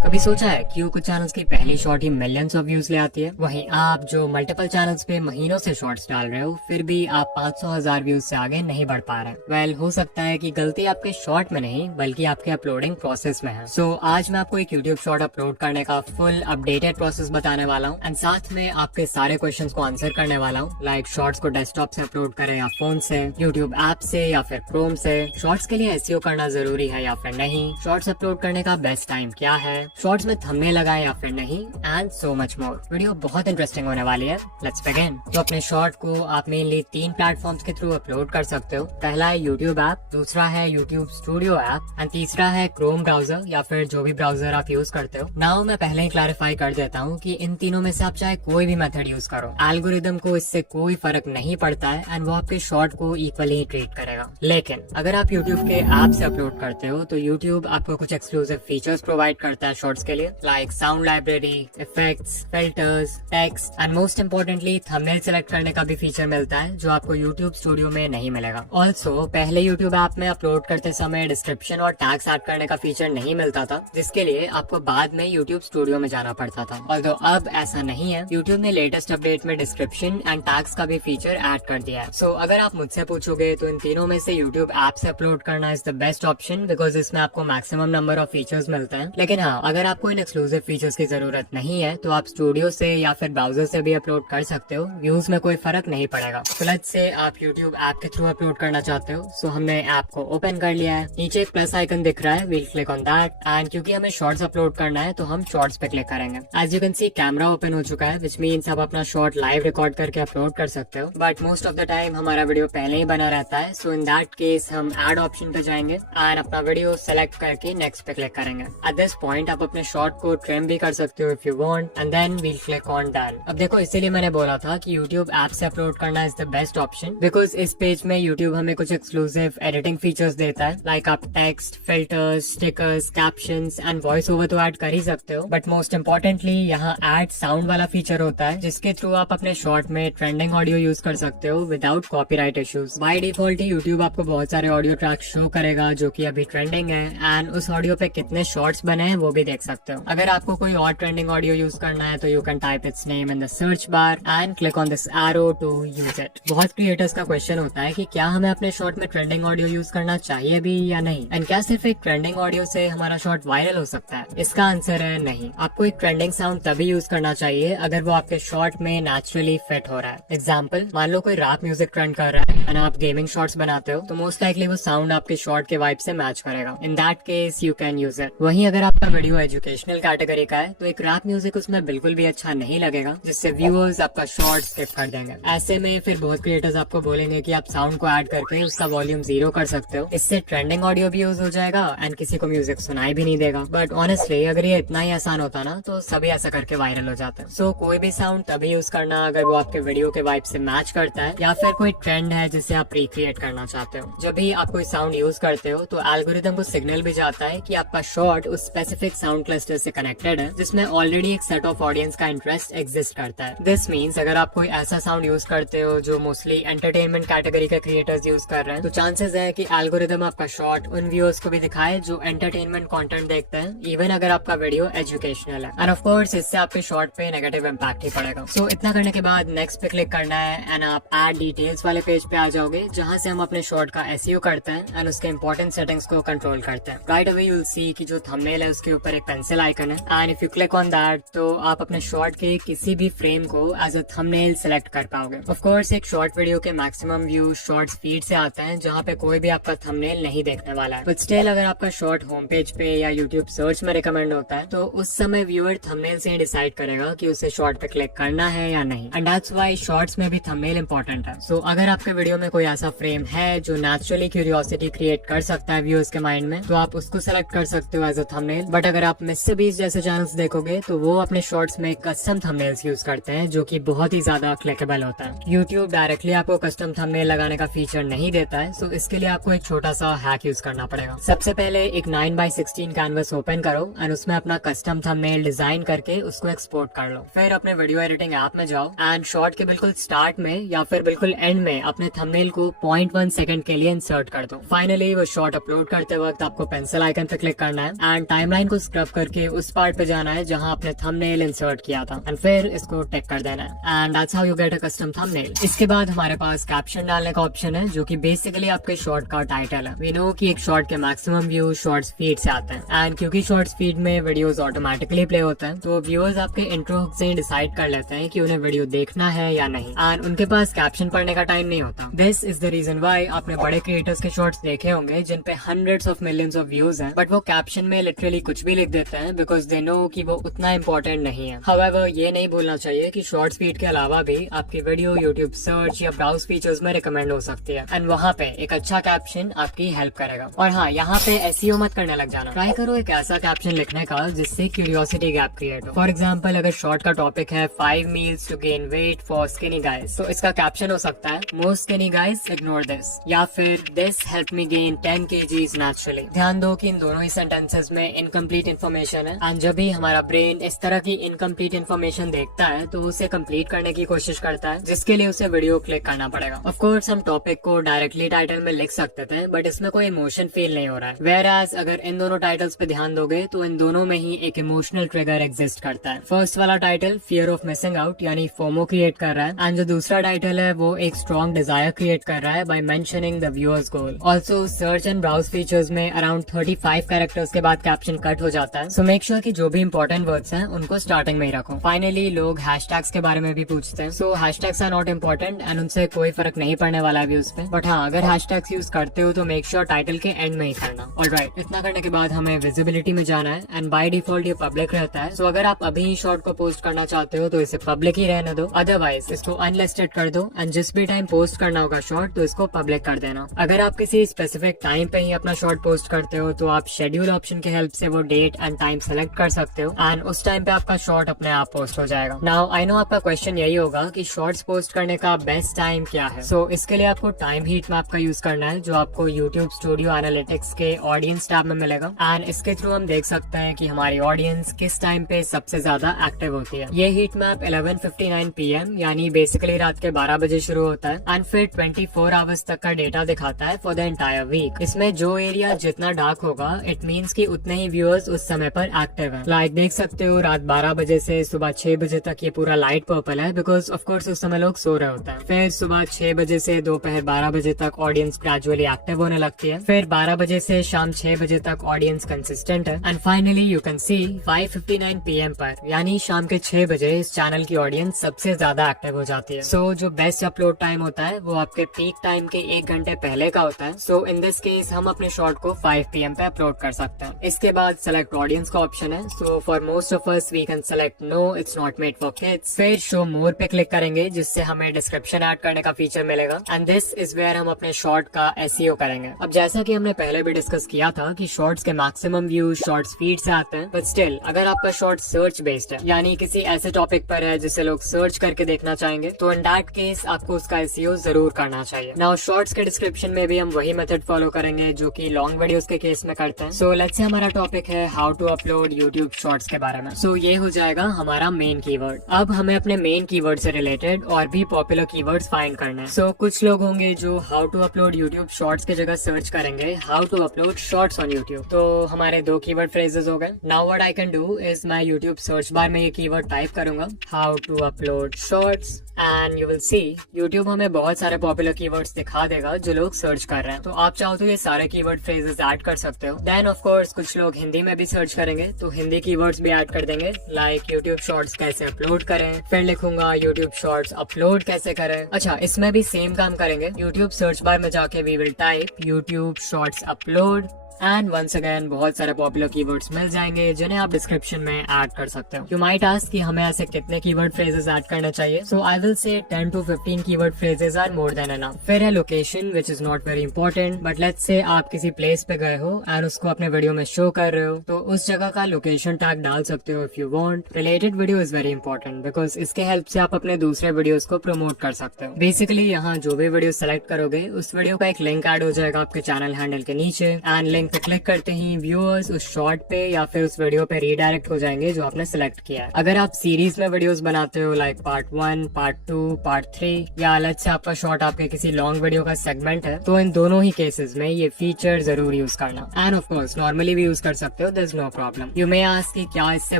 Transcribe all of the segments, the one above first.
कभी सोचा है क्यों कुछ चैनल्स की पहली shot he millions of views ले आती है, वहीं आप जो मल्टीपल चैनल्स पे महीनों से शॉर्ट्स डाल रहे हो फिर भी आप 500,000 व्यूज से आगे नहीं बढ़ पा रहे। वेल, हो सकता है कि गलती आपके शॉर्ट में नहीं बल्कि आपके अपलोडिंग प्रोसेस में है। सो आज मैं आपको एक यूट्यूब शॉर्ट अपलोड करने का फुल अपडेटेड प्रोसेस बताने वाला हूँ एंड साथ में आपके सारे क्वेश्चन को आंसर करने वाला हूँ। लाइक शॉर्ट्स को डेस्कटॉप से अपलोड करें या फोन से, यूट्यूब ऐप से या फिर क्रोम से, शॉर्ट्स के लिए एसईओ करना जरूरी है या फिर नहीं, शॉर्ट्स अपलोड करने का बेस्ट टाइम क्या है, शॉर्ट्स में थंबनेल लगाएं या फिर नहीं, and so much more. Video बहुत इंटरेस्टिंग होने वाली है। Let's begin. तो अपने शॉर्ट को आप मेनली 3 प्लेटफॉर्म्स के थ्रू अपलोड कर सकते हो। पहला है यूट्यूब ऐप, दूसरा है यूट्यूब स्टूडियो ऐप एंड तीसरा है क्रोम ब्राउजर या फिर जो भी ब्राउजर आप यूज करते हो। नाउ मैं पहले ही क्लैरिफाई कर देता हूँ कि इन तीनों में से आप चाहे कोई भी मेथड यूज करो, एल्गोरिदम को इससे कोई फर्क नहीं पड़ता है एंड वो आपके शॉर्ट को इक्वली ट्रीट करेगा। लेकिन अगर आप यूट्यूब के ऐप से अपलोड करते हो तो यूट्यूब आपको कुछ एक्सक्लूसिव फीचर्स प्रोवाइड करता है शॉर्ट्स के लिए, like sound library, effects, filters, text and most importantly thumbnail select करने का भी फीचर मिलता है जो आपको यूट्यूब स्टूडियो में नहीं मिलेगा। ऑल्सो पहले यूट्यूब ऐप में अपलोड करते समय डिस्क्रिप्शन और टैग्स ऐड करने का फीचर नहीं मिलता था, जिसके लिए आपको बाद में यूट्यूब स्टूडियो में जाना पड़ता था। ऑल्दो अब ऐसा नहीं है, यूट्यूब ने लेटेस्ट अपडेट में डिस्क्रिप्शन एंड टैग्स का भी फीचर ऐड कर दिया है। सो अगर आप मुझसे पूछोगे तो इन तीनों में से यूट्यूब ऐप से अपलोड करना is the best option because इसमें आपको मैक्सिमम नंबर ऑफ फीचर्स मिलते हैं। लेकिन हाँ, अगर आपको इन एक्सक्लूसिव फीचर्स की जरूरत नहीं है तो आप स्टूडियो से या फिर ब्राउजर से भी अपलोड कर सकते हो, व्यूज में कोई फर्क नहीं पड़ेगा। तो लेट्स से आप यूट्यूब ऐप के थ्रू अपलोड करना चाहते हो। सो हमने ऐप को ओपन कर लिया है, नीचे एक प्लस आइकन दिख रहा है, we'll click on that and क्योंकि हमें शॉर्ट्स अपलोड करना है तो हम शॉर्ट्स पे क्लिक करेंगे। As you can see camera open हो चुका है, विच मीन्स आप अपना शॉर्ट लाइव रिकॉर्ड करके अपलोड कर सकते हो, but most of the time हमारा वीडियो पहले ही बना रहता है। सो इन दैट केस हम एड ऑप्शन पे जाएंगे एंड अपना वीडियो सेलेक्ट करके नेक्स्ट पे क्लिक करेंगे। एट दिस पॉइंट आप अपने शॉर्ट को ट्रिम भी कर सकते हो if you want and then we'll click on done. अब देखो, इसीलिए मैंने बोला था कि यूट्यूब ऐप से अपलोड करना is the best option because इस पेज में यूट्यूब हमें कुछ एक्सक्लूसिव एडिटिंग फीचर्स देता है, लाइक आप text, filters, stickers, captions and voice over तो ऐड कर ही सकते हो, बट मोस्ट इम्पोर्टेंटली यहाँ ऐड साउंड वाला फीचर होता है जिसके थ्रू आप अपने शॉर्ट में ट्रेंडिंग ऑडियो यूज कर सकते हो without copyright issues. By default YouTube आपको बहुत सारे ऑडियो ट्रैक शो करेगा जो कि अभी ट्रेंडिंग है एंड उस ऑडियो पे कितने शॉर्ट्स बने हैं वो भी देख सकते हो। अगर आपको कोई और ट्रेंडिंग ऑडियो यूज करना है तो you can type its name in the search bar and click on this arrow to use it. बहुत क्रिएटर्स का क्वेश्चन होता है कि क्या हमें अपने शॉर्ट में ट्रेंडिंग ऑडियो यूज करना चाहिए भी या नहीं, एंड क्या सिर्फ एक ट्रेंडिंग ऑडियो से हमारा शॉर्ट वायरल हो सकता है। इसका आंसर है नहीं। आपको एक ट्रेंडिंग साउंड तभी यूज करना चाहिए अगर वो आपके शॉर्ट में नेचुरली फिट हो रहा है। एग्जाम्पल, मान लो कोई रैप म्यूजिक ट्रेंड कर रहा है एंड आप गेमिंग शॉर्ट्स बनाते हो तो मोस्ट लाइकली वो साउंड आपके शॉर्ट के वाइब से मैच करेगा। इन that case you can use it. वहीं अगर आपका वीडियो एजुकेशनल कैटेगरी का है तो एक रैप म्यूजिक उसमें बिल्कुल भी अच्छा नहीं लगेगा, जिससे व्यूअर्स आपका शॉर्ट स्किप कर देंगे। ऐसे में फिर बहुत क्रिएटर्स आपको बोलेंगे कि आप साउंड को ऐड करके उसका वॉल्यूम 0 कर सकते हो, इससे ट्रेंडिंग ऑडियो भी यूज हो जाएगा एंड किसी को म्यूजिक सुनाई भी नहीं देगा। बट ऑनेस्टली अगर ये इतना ही आसान होता ना तो सभी ऐसा करके वायरल हो जाते हैं। सो कोई भी साउंड तभी यूज करना अगर वो आपके वीडियो के वाइब से मैच करता है या फिर कोई ट्रेंड है जिसे आप रिक्रिएट करना चाहते हो। जब भी आप कोई साउंड यूज करते हो तो एल्गोरिदम को सिग्नल भी जाता है कि आपका शॉर्ट उस स्पेसिफिक साउंड क्लस्टर से कनेक्टेड है जिसमें ऑलरेडी एक सेट ऑफ ऑडियंस का इंटरेस्ट एग्जिस्ट करता है। दिस मीन्स अगर आप कोई ऐसा साउंड यूज करते हो जो मोस्टली एंटरटेनमेंट कैटेगरी के क्रिएटर्स यूज कर रहे हैं तो चांसेस है कि एल्गोरिदम आपका शॉर्ट उन व्यूअर्स को भी दिखाए जो एंटरटेनमेंट कंटेंट देखते हैं, इवन अगर आपका वीडियो एजुकेशनल है। एंड ऑफ कोर्स इससे आपके शॉर्ट पे नेगेटिव इम्पैक्ट ही पड़ेगा। सो इतना करने के बाद नेक्स्ट पे क्लिक करना है एंड आप ऐड डिटेल्स वाले पेज पे आ जाओगे जहाँ से हम अपने शॉर्ट का एसईओ करते हैं एंड उसके इंपॉर्टेंट सेटिंग्स को कंट्रोल करते हैं। राइट अवे यू विल सी कि जो थंबनेल है उसके ऊपर एक पेंसिल आइकन है and if you click on that तो आप अपने शॉर्ट के किसी भी फ्रेम को एज अ थंबनेल सेलेक्ट कर पाओगे। ऑफ कोर्स एक शॉर्ट वीडियो के मैक्सिमम व्यू शॉर्ट्स फीड से आते हैं जहाँ पे कोई भी आपका थंबनेल नहीं देखने वाला है, बट स्टिल अगर आपका शॉर्ट होम पेज पे या यूट्यूब सर्च में रिकमेंड होता है तो उस समय व्यूअर थंबनेल से ही डिसाइड करेगा कि उसे शॉर्ट पे क्लिक करना है या नहीं, एंड दैट्स व्हाई शॉर्ट्स में भी थंबनेल इंपॉर्टेंट है। सो अगर आपके वीडियो में कोई ऐसा फ्रेम है जो नेचुरली क्यूरियोसिटी क्रिएट कर सकता है व्यूअर्स के माइंड में तो आप उसको सेलेक्ट कर सकते हो एज अ थंबनेल। बट अगर आप मिस्टर बीस्ट जैसे चैनल्स देखोगे तो वो अपने शॉर्ट्स में कस्टम थंबनेल्स यूज करते हैं जो कि बहुत ही ज्यादा क्लिकेबल होता है। यूट्यूब डायरेक्टली आपको कस्टम थंबनेल लगाने का फीचर नहीं देता है, सो इसके लिए आपको एक छोटा सा हैक यूज करना पड़ेगा। सबसे पहले एक 9x16 कैनवस ओपन करो एंड उसमें अपना कस्टम थंबनेल डिजाइन करके उसको एक्सपोर्ट कर लो। फिर अपने वीडियो एडिटिंग ऐप में जाओ एंड शॉर्ट के बिल्कुल स्टार्ट में या फिर बिल्कुल एंड में अपने थंबनेल को 0.1 सेकंड के लिए इंसर्ट कर दो। फाइनली वो शॉर्ट अपलोड करते वक्त आपको पेंसिल आइकन पे क्लिक करना है एंड टाइमलाइन को स्क्रब करके उस पार्ट पे जाना है जहाँ आपने थंबनेल इंसर्ट किया था एंड फिर इसको टिक कर देना है and that's how you get a custom thumbnail. इसके बाद हमारे पास कैप्शन डालने का ऑप्शन है जो कि बेसिकली आपके शॉर्ट का टाइटल है। वी नो कि एक शॉर्ट के मैक्सिमम व्यू शॉर्ट्स फीड से आते हैं एंड क्योंकि शॉर्ट्स फीड में वीडियोस ऑटोमेटिकली प्ले होते हैं तो व्यूअर्स आपके इंट्रो हुक से ही डिसाइड कर लेते हैं कि उन्हें वीडियो देखना है या नहीं एंड उनके पास कैप्शन पढ़ने का टाइम नहीं होता। This is the reason why आपने बड़े क्रिएटर्स के शॉर्ट्स देखे होंगे जिन पे hundreds of millions of views हैं बट वो कैप्शन में लिटरली कुछ भी लिख देते हैं बिकॉज दे नो कि वो उतना इंपॉर्टेंट नहीं है। हाउएवर ये नहीं भूलना चाहिए कि शॉर्ट्स फीड के अलावा भी आपकी वीडियो यूट्यूब सर्च या ब्राउज फीचर्स में रिकमेंड हो सकती है एंड वहाँ पे एक अच्छा कैप्शन आपकी हेल्प करेगा। और हाँ, यहाँ पे एसईओ मत करने लग जाना, ट्राई करो एक ऐसा कैप्शन लिखने का जिससे क्यूरियोसिटी गैप क्रिएट हो। फॉर एग्जाम्पल अगर शॉर्ट का टॉपिक है 5 meals to gain weight for skinny guys तो इसका कैप्शन हो सकता है most skinny guys ignore this या फिर this help me gain 10 kgs naturally. ध्यान दो कि इन दोनों ही सेंटेंसेस में इनकम्प्लीट इन्फॉर्मेशन है एंड जब भी हमारा ब्रेन इस तरह की इनकम्प्लीट इन्फॉर्मेशन देखता है तो उसे कंप्लीट करने की कोशिश करता है जिसके लिए उसे वीडियो क्लिक करना पड़ेगा। ऑफ कोर्स हम टॉपिक को डायरेक्टली टाइटल में लिख सकते थे बट इसमें कोई इमोशन फील नहीं हो रहा है। वेयर एज अगर इन दोनों टाइटल्स पे ध्यान दोगे तो इन दोनों में ही एक इमोशनल ट्रिगर एग्जिस्ट करता है। फर्स्ट वाला title fear of missing out यानी फोमो क्रिएट कर रहा है एंड जो दूसरा टाइटल है वो एक स्ट्रॉन्ग डिजायर क्रिएट कर रहा है by mentioning the viewers goal. Also search and browse features में अराउंड 35 कैरेक्टर्स के बाद कैप्शन कट हो जाता है सो मेक श्योर कि जो भी इंपॉर्टेंट वर्ड्स हैं उनको स्टार्टिंग में ही रखो। फाइनली लोग हैशटैग्स के बारे में भी पूछते हैं so hashtags are not important and उनसे कोई फर्क नहीं पड़ने वाला है उस पे बट हाँ अगर हैशटैग्स यूज करते हो तो मेक श्योर टाइटल के एंड में ही करना। ऑलराइट, इतना करने के बाद हमें विजिबिलिटी में जाना है एंड बाय डिफॉल्ट ये पब्लिक रहता है सो अगर आप अभी ही शॉर्ट को पोस्ट करना चाहते हो तो इसे पब्लिक ही रहने दो, अदरवाइज इसको अनलिस्टेड कर दो एंड जिस भी टाइम पोस्ट करना होगा शॉर्ट तो इसको पब्लिक कर देना। अगर आप किसी स्पेसिफिक टाइम पे ही अपना शॉर्ट पोस्ट करते हो तो आप शेड्यूल ऑप्शन की हेल्प से वो डेट एंड टाइम सेलेक्ट कर सकते हो एंड उस टाइम पे आपका शॉर्ट अपने आप पोस्ट हो जाएगा। नाउ आई नो आपका क्वेश्चन यही होगा कि शॉर्ट्स पोस्ट करने का बेस्ट टाइम क्या है। सो इसके लिए आपको टाइम हीट मैप का यूज करना है जो आपको यूट्यूब स्टूडियो एनालिटिक्स के ऑडियंस टैब में मिलेगा एंड इसके थ्रू हम देख सकते हैं कि हमारी ऑडियंस किस टाइम पे सबसे ज्यादा एक्टिव होती है। ये हीट मैप 11:59 PM यानी बेसिकली रात के 12 बजे शुरू होता है एंड फिर 24 आवर्स तक का डेटा दिखाता है फॉर द एंटायर वीक। इसमें जो एरिया जितना डार्क होगा इट मीन्स कि उतने ही व्यूअर्स उस समय पर एक्टिव है। लाइक देख सकते हो रात 12 बजे से सुबह 6 बजे तक ये पूरा लाइट पर्पल है बिकॉज ऑफ कोर्स उस समय लोग सो रहे होते हैं। फिर सुबह 6 बजे से दोपहर 12 बजे तक ऑडियंस ग्रेजुअली एक्टिव होने लगती है। फिर 12 बजे से शाम 6 बजे तक ऑडियंस कंसिस्टेंट है and finally you can C 5:59 PM पर यानी शाम के 6 बजे इस चैनल की ऑडियंस सबसे ज्यादा एक्टिव हो जाती है। सो जो बेस्ट अपलोड टाइम होता है वो आपके पीक टाइम के 1 घंटे पहले का होता है। सो इन दिस केस हम अपने शॉर्ट को 5 PM पे अपलोड कर सकते हैं। इसके बाद सेलेक्ट ऑडियंस का ऑप्शन है। So for most of us we can select no it's not made for kids. फिर शो मोर पे क्लिक करेंगे जिससे हमें डिस्क्रिप्शन ऐड करने का फीचर मिलेगा एंड दिस इज वेयर हम अपने शॉर्ट का एसईओ करेंगे। अब जैसा कि हमने पहले भी डिस्कस किया था कि शॉर्ट्स के मैक्सिमम व्यूज शॉर्ट्स फीड से आते हैं बट स्टिल अगर आपका शॉर्ट सर्च बेस्ड है यानी किसी ऐसे टॉपिक पर है जिसे लोग सर्च करके देखना चाहेंगे तो इन दैट केस आपको उसका एसईओ जरूर करना चाहिए। नाउ शॉर्ट्स के डिस्क्रिप्शन में भी हम वही मेथड फॉलो करेंगे जो कि लॉन्ग वीडियोस के केस में करते हैं। सो लेट्स से हमारा टॉपिक है how to upload YouTube shorts के बारे में। सो ये हो जाएगा हमारा मेन कीवर्ड। अब हमें अपने मेन कीवर्ड से रिलेटेड और भी पॉपुलर कीवर्ड्स फाइंड करना है। सो कुछ लोग होंगे जो how to upload YouTube shorts की जगह सर्च करेंगे how to upload shorts on YouTube. तो हमारे 2 कीवर्ड फ्रेजेस हो गए। Now what I can do is मैं यूट्यूब सर्च बार में ये कीवर्ड टाइप करूंगा how to upload shorts and you will see YouTube हमें बहुत सारे पॉपुलर कीवर्ड्स दिखा देगा जो लोग सर्च कर रहे हैं। तो आप चाहो तो ये सारे कीवर्ड फ्रेजेस ऐड कर सकते हो। देन ऑफ कोर्स कुछ लोग हिंदी में भी सर्च करेंगे तो हिंदी कीवर्ड्स भी ऐड कर देंगे लाइक यूट्यूब शॉर्ट्स कैसे अपलोड करें। फिर लिखूंगा यूट्यूब शॉर्ट्स अपलोड कैसे करें। अच्छा, इसमें भी सेम काम करेंगे। यूट्यूब सर्च बार में जाके we will type YouTube shorts upload and once again बहुत सारे पॉपुलर कीवर्ड्स मिल जाएंगे जिन्हें आप डिस्क्रिप्शन में ऐड कर सकते हो। यू माइट आस्क कि हमें ऐसे कितने कीवर्ड फ्रेजेस ऐड करना चाहिए। सो I will say 10 to 15 keyword phrases are more than enough. फिर है location which is not very important but let's say आप किसी प्लेस पे गए हो एंड उसको अपने वीडियो में शो कर रहे हो तो उस जगह का लोकेशन टैग डाल सकते हो if you want. Related video is very important because इसके हेल्प से आप अपने दूसरे वीडियोस को प्रमोट कर सकते हो। बेसिकली यहाँ जो भी वीडियो सेलेक्ट करोगे उस वीडियो का एक लिंक ऐड हो जाएगा आपके चैनल हैंडल के नीचे एंड लिंक पे क्लिक करते ही व्यूअर्स उस शॉर्ट पे या फिर उस वीडियो पे रीडायरेक्ट हो जाएंगे जो आपने सिलेक्ट किया है। अगर आप सीरीज में वीडियोस बनाते हो लाइक पार्ट 1, पार्ट 2, पार्ट 3 या अलग से आपका शॉर्ट आपके किसी लॉन्ग वीडियो का सेगमेंट है, तो इन दोनों ही केसेस में ये फीचर जरूर यूज करना। एंड ऑफ कोर्स नॉर्मली भी यूज कर सकते हो, there is no problem. You may ask कि क्या इससे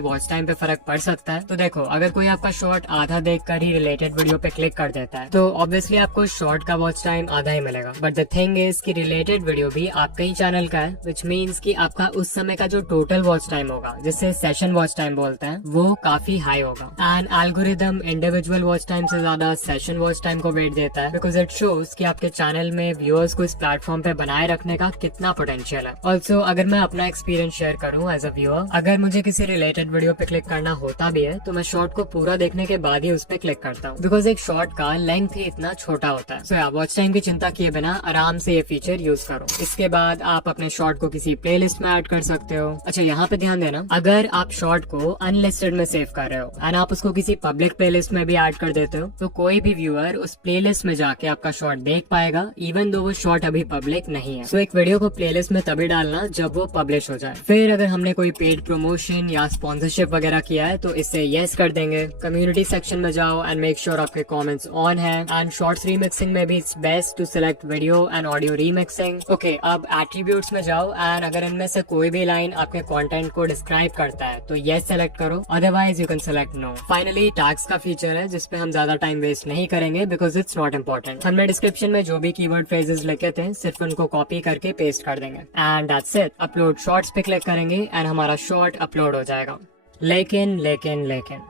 वॉच टाइम पे फर्क पड़ सकता है? तो देखो, अगर कोई आपका शॉर्ट आधा देखकर ही रिलेटेड वीडियो पे क्लिक कर देता है तो ऑब्वियसली आपको शॉर्ट का वॉच टाइम आधा ही मिलेगा। बट द थिंग इज कि रिलेटेड वीडियो भी आपके ही चैनल का है, विच मीन्स कि आपका उस समय का जो टोटल वॉच टाइम होगा, जिसे सेशन वॉच टाइम बोलते हैं, वो काफी हाई होगा। And algorithm individual watch time से ज्यादा सेशन वॉच टाइम को वेट देता है, बिकॉज इट शोज कि आपके चैनल में व्यूअर्स को इस प्लेटफॉर्म पे बनाए रखने का कितना पोटेंशियल है। ऑल्सो अगर मैं अपना एक्सपीरियंस शेयर करूँ एज अ व्यूअर, अगर मुझे किसी रिलेटेड वीडियो पे क्लिक करना होता भी है तो मैं शॉर्ट को पूरा देखने के बाद ही उस पे क्लिक करता हूँ, बिकॉज एक शॉर्ट का लेंथ ही इतना छोटा होता है। सो वॉच टाइम की चिंता किए बिना आराम से ये फीचर यूज करो। इसके बाद आप अपने शॉर्ट को किसी प्लेलिस्ट में ऐड कर सकते हो। अच्छा, यहाँ पे ध्यान देना, अगर आप शॉर्ट को अनलिस्टेड में सेव कर रहे हो एंड आप उसको किसी पब्लिक प्लेलिस्ट में भी ऐड कर देते हो तो कोई भी व्यूअर उस प्लेलिस्ट में जाके आपका शॉर्ट देख पाएगा, इवन दो वो शॉर्ट अभी पब्लिक नहीं है। सो एक वीडियो को प्लेलिस्ट में तभी डालना जब वो पब्लिश हो जाए। फिर अगर हमने कोई पेड प्रमोशन या स्पॉन्सरशिप वगैरह किया है तो इसे येस कर देंगे। कम्युनिटी सेक्शन में जाओ एंड मेक श्योर आपके कमेंट्स ऑन है। एंड शॉर्ट्स रीमिक्सिंग में भी it's best to select video and audio remixing. Okay, अब एट्रीब्यूट्स में जाओ एंड अगर इनमें से कोई भी लाइन आपके कंटेंट को डिस्क्राइब करता है तो येस सेलेक्ट करो, otherwise you can select no. Finally tags का फीचर है जिसपे हम ज्यादा टाइम वेस्ट नहीं करेंगे बिकॉज इट्स नॉट इम्पोर्टेंट। हमने डिस्क्रिप्शन में जो भी कीवर्ड फ्रेजेस लिखे थे सिर्फ उनको कॉपी करके पेस्ट कर देंगे and that's it. Upload shorts पे क्लिक करेंगे एंड हमारा शॉर्ट अपलोड हो जाएगा। लेकिन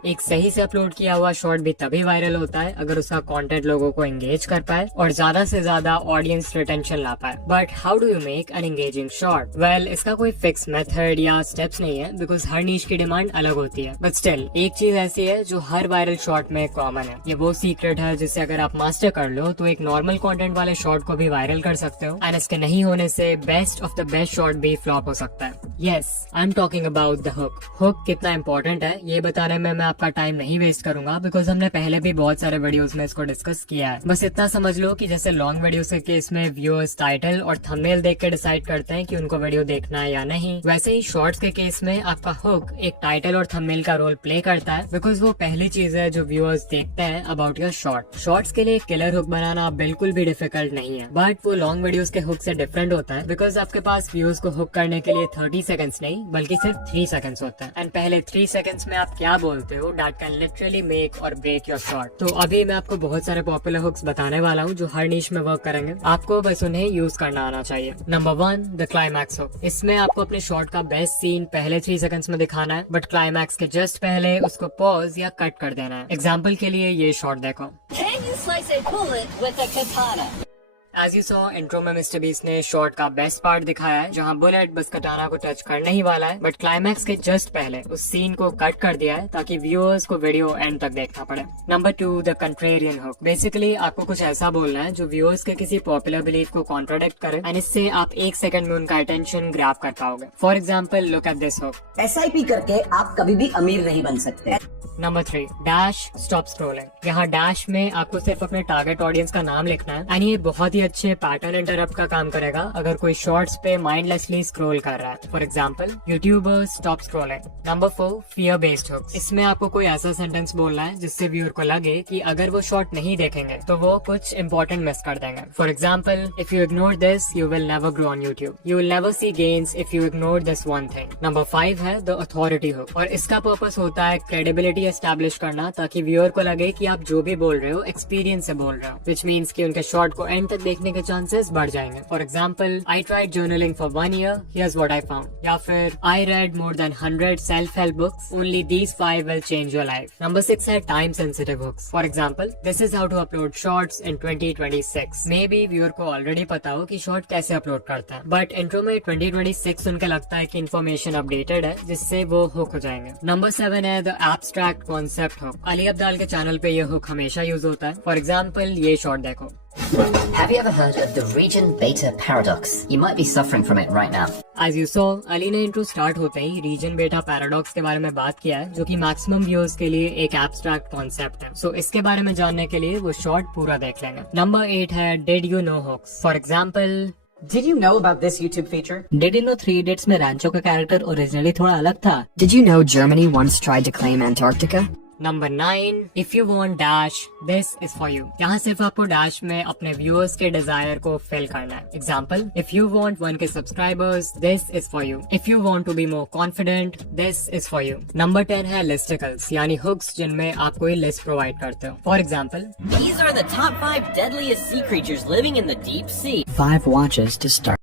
एक सही से अपलोड किया हुआ शॉर्ट भी तभी वायरल होता है अगर उसका कंटेंट लोगों को एंगेज कर पाए और ज्यादा से ज्यादा ऑडियंस रिटेंशन ला पाए। But how do you make an engaging short? Well, इसका कोई फिक्स मेथड या स्टेप्स नहीं है बिकॉज हर नीश की डिमांड अलग होती है। बट स्टिल एक चीज ऐसी है जो हर वायरल शॉर्ट में कॉमन है। ये वो सीक्रेट है जिससे अगर आप मास्टर कर लो तो एक नॉर्मल कंटेंट वाले शॉर्ट को भी वायरल कर सकते हो एंड इसके नहीं होने से best of the best short भी फ्लॉप हो सकता है। Yes, I am talking about the hook. Hook कितना इंपॉर्टेंट है ये बताने में मैं आपका टाइम नहीं वेस्ट करूंगा बिकॉज हमने पहले भी बहुत सारे वीडियोस में इसको डिस्कस किया है। बस इतना समझ लो कि जैसे लॉन्ग वीडियोस के केस में व्यूअर्स टाइटल और थंबनेल देख के डिसाइड करते हैं कि उनको वीडियो देखना है या नहीं, वैसे ही शॉर्ट्स के केस में आपका हुक एक टाइटल और थंबनेल का रोल प्ले करता है बिकॉज वो पहली चीज है जो व्यूअर्स देखते हैं अबाउट योर शॉर्ट। शॉर्ट्स के लिए किलर हुक बनाना बिल्कुल भी डिफिकल्ट नहीं है, बट वो लॉन्ग वीडियोस के हुक से डिफरेंट होता है बिकॉज आपके पास व्यूअर्स को हुक करने के लिए 30 सेकंड्स नहीं बल्कि सिर्फ 3 सेकंड्स होते हैं एंड पहले 3 सेकंड्स में आप क्या बोलते हो दैट कैन लिटरली मेक और ब्रेक योर शॉर्ट। तो अभी मैं आपको बहुत सारे पॉपुलर हुक्स बताने वाला हूँ जो हर नीश में वर्क करेंगे। आपको बस उन्हें यूज करना आना चाहिए। Number 1, the climax hook. इसमें आपको अपने शॉर्ट का बेस्ट सीन पहले 3 सेकंड्स में दिखाना है बट क्लाइमैक्स के जस्ट पहले उसको पॉज या कट कर देना है। एग्जाम्पल के लिए ये शॉर्ट देखो। Can you slice a bullet with a katana? As you saw, intro में मिस्टर बीस्ट ने शॉर्ट का बेस्ट पार्ट दिखाया है जहां बुलेट बस कटाना को टच करने ही वाला है बट क्लाइमैक्स के जस्ट पहले उस सीन को कट कर दिया है ताकि व्यूअर्स को वीडियो एंड तक देखना पड़े। Number 2, the contrarian hook. Basically आपको कुछ ऐसा बोलना है जो व्यूअर्स के किसी पॉपुलर बिलीफ को कॉन्ट्राडिक्ट करे एंड इससे आप 1 सेकंड में उनका अटेंशन ग्रैब कर पाओगे। For example, look at this hook. SIP करके आप कभी भी अमीर नहीं बन सकते। Number 3, dash stop scrolling. यहाँ डैश में आपको सिर्फ अपने टारगेट ऑडियंस का नाम लिखना है एंड ये बहुत ही अच्छे पैटर्न इंटरप्ट का काम करेगा अगर कोई शॉर्ट्स पे माइंडलेसली स्क्रॉल कर रहा है। For example, YouTuber stop scrolling. Number 4, fear based hooks. इसमें आपको कोई ऐसा सेंटेंस बोलना है जिससे व्यूअर को लगे कि अगर वो शॉर्ट नहीं देखेंगे तो वो कुछ इंपॉर्टेंट मिस कर देंगे। For example, if you ignore this you will never grow on YouTube. You will never see gains if you ignore this one thing. Number 5 है द अथॉरिटी हुक और इसका पर्पस होता है क्रेडिबिलिटी एस्टैब्लिश करना ताकि viewer को लगे कि आप जो भी बोल रहे हो एक्सपीरियंस से बोल रहे हो, विच मीन्स कि उनके शॉर्ट को एंड तक देखने के चांसेस बढ़ जाएंगे। For example, I tried journaling for 1 year, here's what I found। या फिर I read more than 100 self help books, only these 5 will change your life। Number 6 है time sensitive hooks. For example, this is how to upload shorts in 2026। Maybe viewer को already पता हो कि short कैसे upload करता है but intro में 2026 सुनकर लगता है कि इन्फॉर्मेशन अपडेटेड है जिससे वो हुक हो जाएंगे। नंबर 7 है the abstract concept hook. Ali Abdaal के चैनल पे ये हुक हमेशा यूज होता है। फॉर एग्जाम्पल, ये शॉर्ट देखो। Have you ever heard of the region beta paradox? You might be suffering from it right now. As you saw, Ali ने इंट्रो स्टार्ट होते ही रीजन बेटा पैराडॉक्स के बारे में बात किया है जो कि मैक्सिमम व्यूअर्स के लिए एक एब्स्ट्रैक्ट कॉन्सेप्ट है। सो इसके बारे में जानने के लिए वो शॉर्ट पूरा देख लेंगे। नंबर 8 है did you know hooks. For example, Did you know about this YouTube feature? Did you know 3 Idiots में रैंचो का कैरेक्टर ओरिजिनली थोड़ा अलग था? Did you know Germany once tried to claim Antarctica? Number 9, if you want dash this is for you. यहाँ सिर्फ आपको dash में अपने व्यूअर्स के डिजायर को फिल करना है। Example, if you want 1K subscribers this is for you. If you want to be more confident this is for you. Number 10 है लिस्टिकल्स, यानी हुक्स जिनमें आप कोई लिस्ट प्रोवाइड करते हो। For example, These are the top 5 deadliest sea creatures living in the deep sea. 5 watches to start.